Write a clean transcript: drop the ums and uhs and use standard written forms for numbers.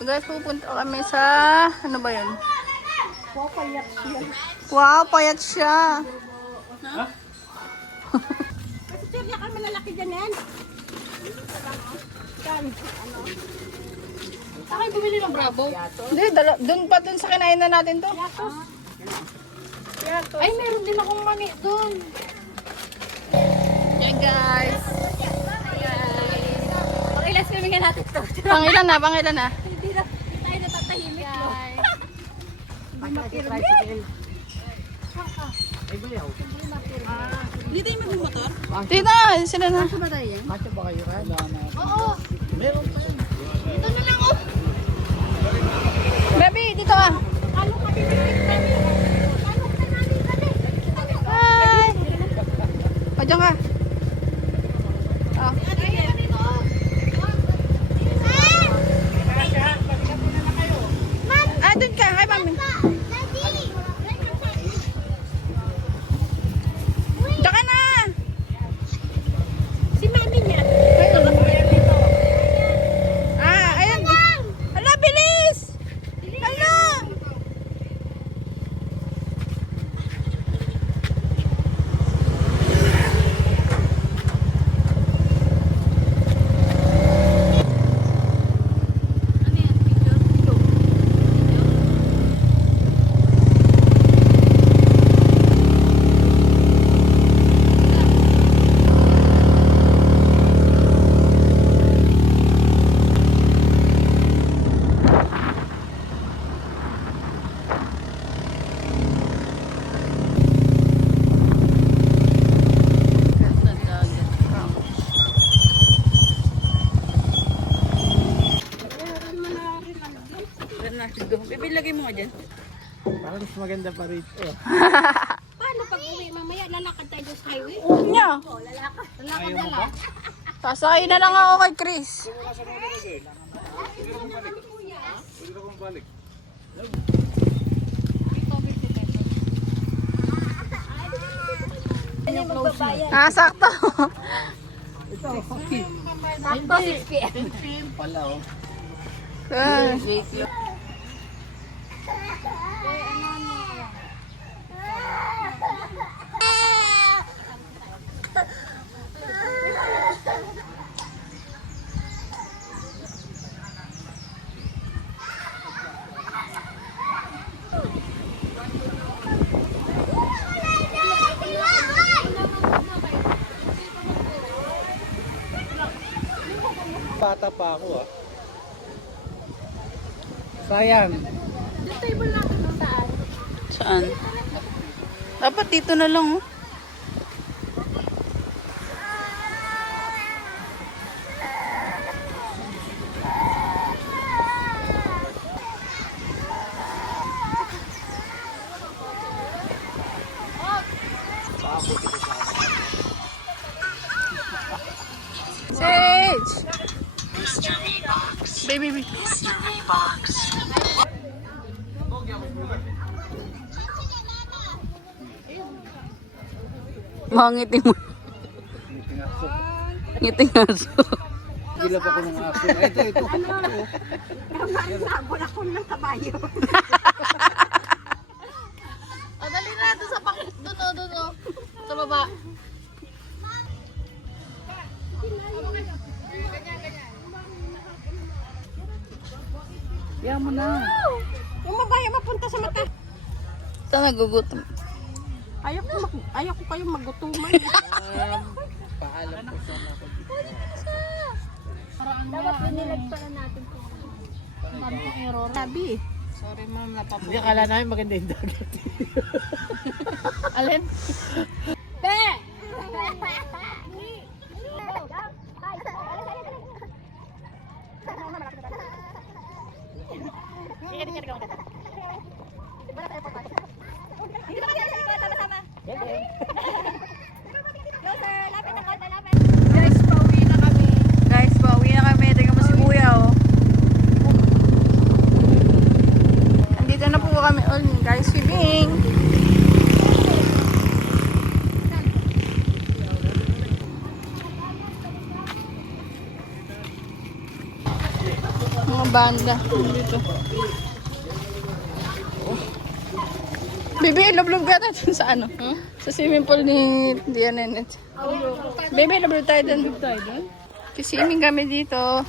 So guys, pupunta kami sa, ano ba yun? Wow, payat siya. Wow, payat siya. Ha? Kasi sir, yakal malalaki dyan yan. Yan, ano? Saan kayo bumili ng Bravo? Hindi, dun pa dun sa kinain na natin to. Yatos. Yatos. Ay, meron din akong mani doon. Yeah guys. Pakilas kami nga natin ito. Pangilan na, pangilan na. Hindi tayo natatahimik. Guys. Dito yung magmumotor? Tita, sila na. Saan ba tayo yan? Kasya ba kayo kan? Oo. Meron pa. Dito na lang, oh. Baby, dito ka. Ano ka bibigit kami? Ano ka namin kami? Hi. O, dyan ka. Oh. Ah, dun ka. Hi, mami. Dyan ka na. Si mami niya. Ah, ayan. Hala, bilis. Hala. Baby, lagay mo nga dyan. Parang mas maganda pa rito. Paano pag uwi mamaya? Lalakad tayo doon sa highway? Nya. Lalakad na lang. Sasakay na lang ako kay Chris. Ano magbabayad? Ah, sakto. Sakto, 6 p.m. Pala oh. Ah. Bata pa ako ah. Sayang. Table natin kung saan. Saan? Dapat dito na lang, oh. Sage! Baby, baby. Mangiti mo. Ngiti nga so. Gilap ako ng aso. Ito. Sabon ako ng kabayo. O, dali na natin sa pakit. Doon, oh. Sa baba. Yan mo na. Yung mabaya mapunta sa mata. Saan nagugutom? Ayaw ko kayong magutuman. Paalam ko sa mga Dapat binilag pala natin po. Sabi. Sorry, ma'am. Hindi, akala namin maganda yung dagat. Alin? Be! Guys, pauwi na kami. Tingnan mo si Kuya, oh. Andito na po kami all, guys. Swimming. Mga banda. Dito. Baby, love ka natin sa ano? Sa swimming pool ni Diana Nenet. Baby, love tayo dun. Swimming kami dito.